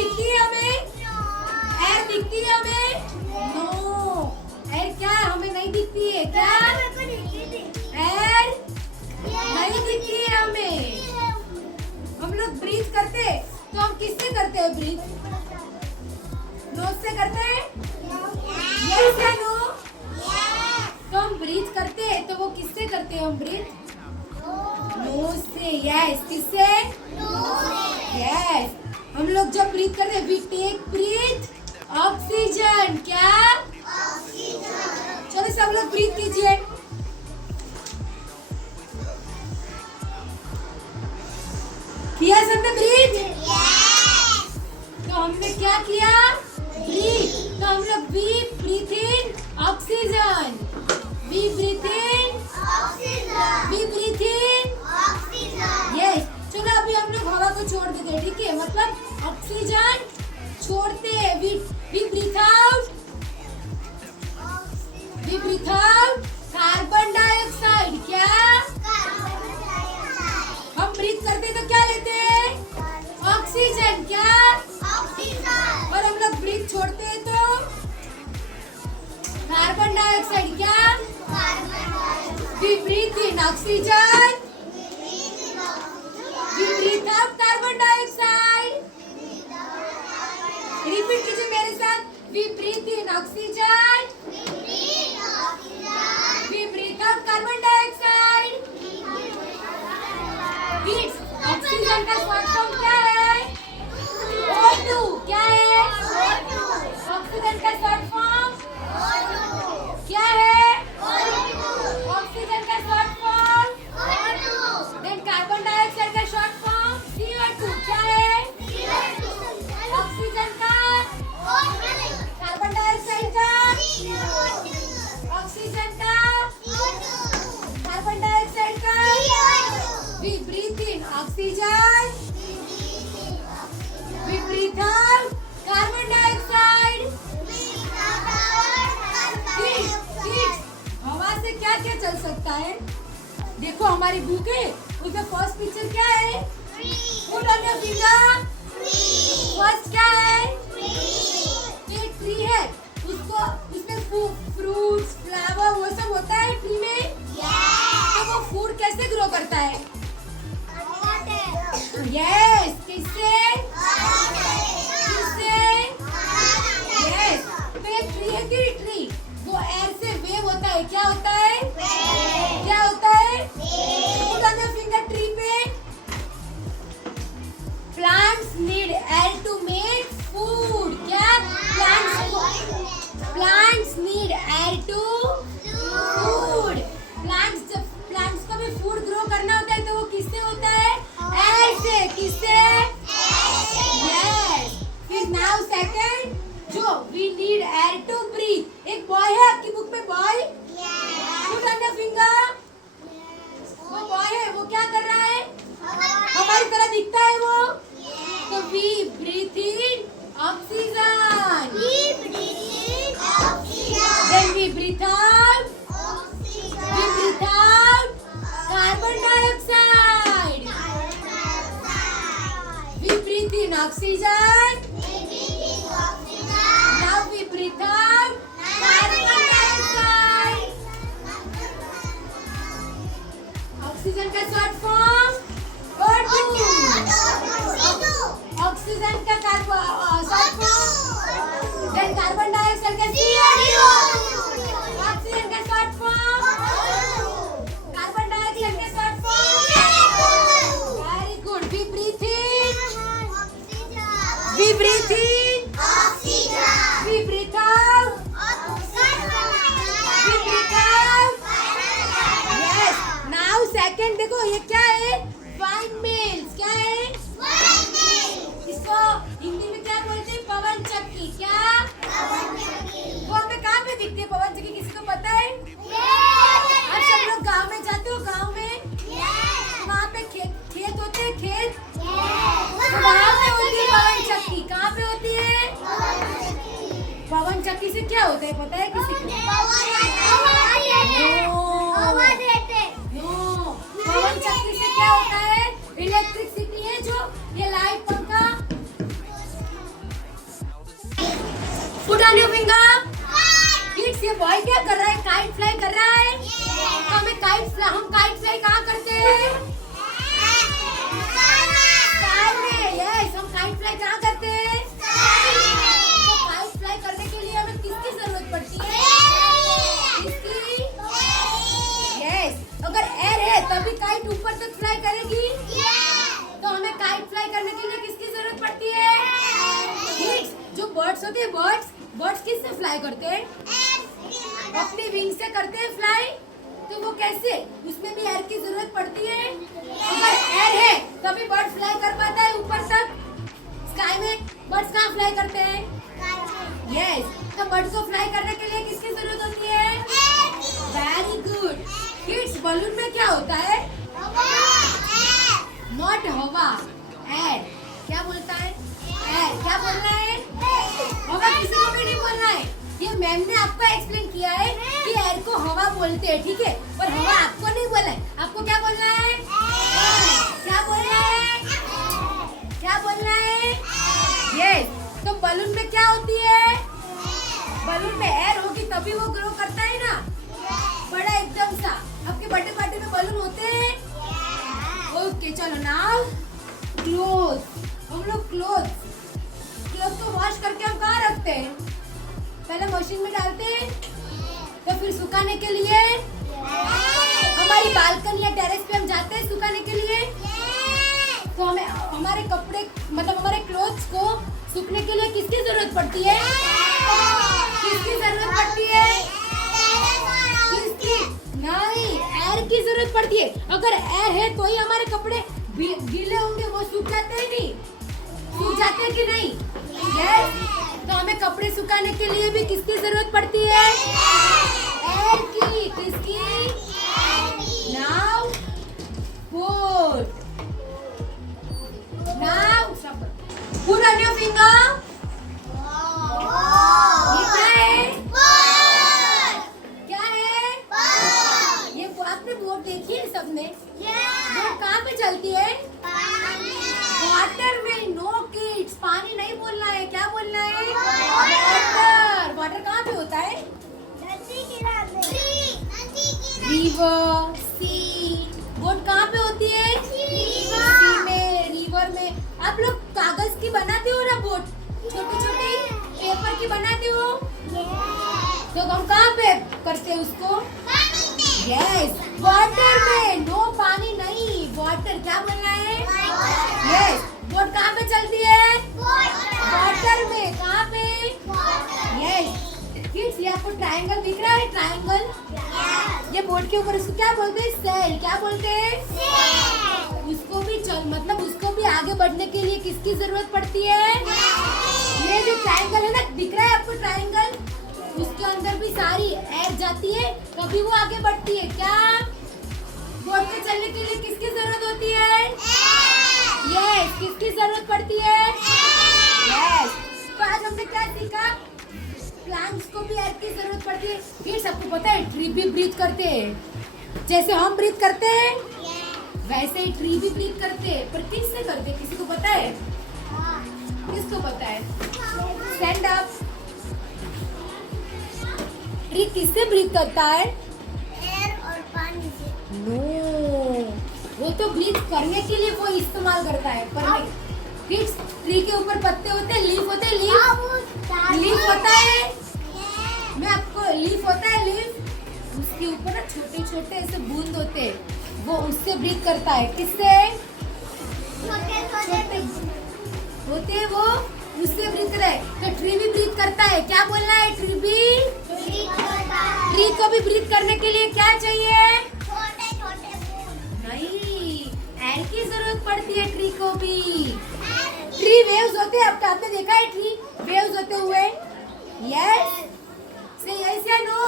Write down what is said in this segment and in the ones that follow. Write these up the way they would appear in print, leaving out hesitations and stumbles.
दिखती है हमें? एयर दिखती है हमें? नो, एयर क्या हमें नहीं दिखती है क्या? एयर नहीं दिखती है हमें। हम लोग ब्रीथ करते तो हम किससे करते हैं ब्रीथ? नोज से करते हैं? यस या नो? तो हम ब्रीथ करते हैं तो वो किससे करते हैं हम ब्रीथ? नोज से। यस, किससे? यस, हम लोग जब ब्रीथ करते हैं वी टेक ब्रीथ ऑक्सीजन। क्या? चलो सब लोग ब्रीथ कीजिए। किया सबने ब्रीथ? तो हमने क्या किया? ब्रीथ। तो हम लोग we breathe in oxygen, we breathe in oxygen, we breathe in oxygen. Yes, चलो अभी हम लोग हवा को छोड़ देते हैं, ठीक है? मतलब ऑक्सीजन छोड़ते हैं। We breathe out, we breathe out carbon dioxide. क्या? हम ब्रीथ करते तो क्या लेते हैं? ऑक्सीजन। क्या? ऑक्सीजन। और हम लोग ब्रीथ छोड़ते हैं तो कार्बन डाइऑक्साइड। क्या? We breathe in oxygen, we breathe out carbon dioxide. Repeat कीजिए मेरे साथ। We breathe in oxygen, we breathe out carbon dioxide. Oxygen का शॉर्ट फॉर्म क्या है? O2। क्या है? ऑक्सीजन का शॉर्ट फॉर्म क्या है? ऑक्सीजन का short form. Then carbon dioxide का शॉर्ट फॉर्म CO2। क्या है? ऑक्सीजन का, कार्बन डाइऑक्साइड का, ऑक्सीजन का, कार्बन डाइऑक्साइड का। We breathe in oxygen, we breathe out carbon dioxide. हवा से क्या क्या चल सकता है? देखो हमारी बुक है, उसमें फर्स्ट पिक्चर क्या है? Put on your finger. First क्या है? एक ट्री है, उसको उसमें फ्रूट्स फ्लावर वो सब होता है ट्री में। तो वो फूड कैसे ग्रो करता है? यस, किससे? किससे? यस, तो एक ट्री है कि ट्री वो एयर से वेव होता है। क्या होता है? क्या होता है? Put on your finger tree पे। Plants need air to make food. क्या? Plants need air to food. Plants को भी फूड ग्रो करना होता है तो वो किससे होता है? एयर से। किससे? यस। फिर नाउ सेकंड, जो we need air to breathe. एक बॉय है आपकी बुक में, boy. Put on your finger. वो बॉय है, वो क्या कर रहा है? हमारी तरह दिखता है वो। तो we breathe in oxygen, then we breathe out, we breathe out carbon dioxide. We breathe in oxygen, now we breathe out carbon dioxide. Oxygen का शॉर्ट फॉर्म O2। ऑक्सीजन का short form, then carbon dioxide का CO2। Oxygen का short form, carbon dioxide का short form. Very good. We breathe in, we breathe in, we breathe out, we breathe out. Yes, now second देखो ये क्या है? Wine mills. क्या है? इसको हिंदी में क्या बोलते हैं? पवन चक्की। क्या? वो हमें कहाँ पे दिखती है पवन चक्की? किसी को पता है? आप सब लोग गांव में जाते हो? गांव में वहाँ पे खेत होते हैं, खेत। तो वहाँ पे होती है पवन चक्की। कहाँ पे होती है? पवन चक्की से क्या होता है पता है किसी को? पवन चक्की से क्या होता है? इलेक्ट्रिसिटी है जो ये लाइट पंखा ऑन योर फिंगर। किड्स ये बॉय क्या कर रहा है? काइट फ्लाई कर रहा है। तो हम काइट फ्लाई कहाँ करते हैं? स्काई में। यस, हम काइट फ्लाई कहाँ करते हैं? तो काइट फ्लाई करने के लिए हमें किसकी जरूरत पड़ती है? किसकी? यस, अगर एयर है तभी काइट ऊपर तक फ्लाई करेगी। तो हमें काइट फ्लाई करने के लिए किसकी जरूरत पड़ती है? किड्स जो बर्ड्स होते हैं, बर्ड्स किससे फ्लाई करते हैं? अपनी विंग से करते हैं फ्लाई। तो वो कैसे? उसमें भी एयर की जरूरत पड़ती है। अगर एयर है तभी बर्ड फ्लाई कर पाता है ऊपर तक। स्काई में बर्ड्स कहाँ फ्लाई करते हैं? यस, तो बर्ड्स को फ्लाई करने के लिए किसकी जरूरत होती है? Very good. किड्स बलून में क्या होता है? नॉट हवा, एयर। क्या बोलता है? एयर। क्या बोलना है? हवा किसी को भी नहीं बोलना है। ये मैम ने आपको एक्सप्लेन किया है कि एयर को हवा बोलते हैं, ठीक है? पर हवा आपको नहीं बोलना है। आपको क्या बोलना है? क्या बोलना है? क्या बोलना है? यस। तो बलून में क्या होती है? बलून में एयर होगी तभी वो ग्रो करता है ना, बड़ा एकदम सा। आपके बर्थडे पार्टी में बलून होते हैं? ओके चलो नाउ क्लोथ। हम लोग क्लोथ को वॉश करके हम कहाँ रखते हैं? पहले मशीन में डालते हैं, तो फिर सुखाने के लिए हमारी बालकनी या टेरेस पे हम जाते हैं सुखाने के लिए। तो हमें हमारे कपड़े मतलब हमारे क्लोथ्स को सूखने के लिए किसकी जरूरत पड़ती है? किसकी जरूरत पड़ती है? किसकी? नहीं, एयर की जरूरत पड़ती है। अगर एयर है तो ही हमारे कपड़े गीले होंगे, वो सूख जाते हैं नहीं? सूख जाते हैं कि नहीं? यस। तो हमें कपड़े सुखाने के लिए भी किसकी जरूरत पड़ती है? एयर की। किसकी? Now put on your finger. ये क्या है? क्या है? ये आपने बोट देखी है सबने? बोट कहाँ पे चलती है? वाटर में। नो किड्स, पानी नहीं बोलना है। क्या बोलना है? वाटर। वाटर कहाँ पे होता है? रिवर, सी। बोट कहाँ पे होती है? सी में, रिवर में। आप लोग कागज की बनाते हो ना बोट, छोटी छोटी पेपर की बनाते हो? तो हम कहाँ पे करते हैं उसको? यस, वाटर में। नो पानी नहीं, वाटर। क्या बोलना है? यस। बोट कहाँ पे चलती है? वाटर में। कहाँ पे? यस। किड्स ये आपको ट्रायंगल दिख रहा है? ट्रायंगल। ये बोट के ऊपर उसको क्या बोलते हैं? सेल। क्या बोलते हैं? उसको भी मतलब उसको भी आगे बढ़ने के लिए किसकी जरूरत पड़ती है? ये जो ट्रायंगल है ना, दिख रहा है आपको ट्रायंगल? उसके अंदर भी सारी एयर जाती है तभी वो आगे बढ़ती है। क्या? बोट पे चलने के लिए किसकी जरूरत होती है? यस। किसकी जरूरत पड़ती है? यस। तो आज हमने क्या सीखा? प्लांट्स को भी एयर की जरूरत पड़ती है। फिर सबको पता है ट्री भी ब्रीथ करते हैं। जैसे हम ब्रीथ करते हैं वैसे ही ट्री भी ब्रीथ करते हैं। पर किससे करते हैं? किसी को पता है? किसको पता है? Stand up. ट्री किससे ब्रीथ करता है? एयर और पानी से। नो, वो तो ब्रीथ करने के लिए वो इस्तेमाल करता है। पर किड्स ट्री के ऊपर पत्ते होते हैं, लीफ होते हैं। लीफ होता है। मैं आपको लीफ होता है, लीफ। उसके ऊपर ना छोटे छोटे ऐसे बूंद होते हैं, वो उससे ब्रीथ करता है। किससे? छोटे होते हैं वो, उससे ब्रीथ करे। तो ट्री भी ब्रीथ करता है। क्या बोलना है? ट्री भी। ट्री को भी ब्रीथ करने के लिए क्या चाहिए? छोटे छोटे नहीं, एयर की जरूरत पड़ती है ट्री को भी। ट्री वेव्स होते हैं। आपने देखा है ट्री वेव्स होते हुए? यस। से यस या नो?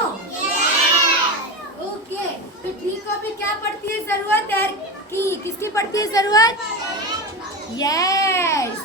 ओके। तो ट्री को भी क्या पड़ती है जरूरत? एयर की। किसकी पड़ती है जरूरत? यस।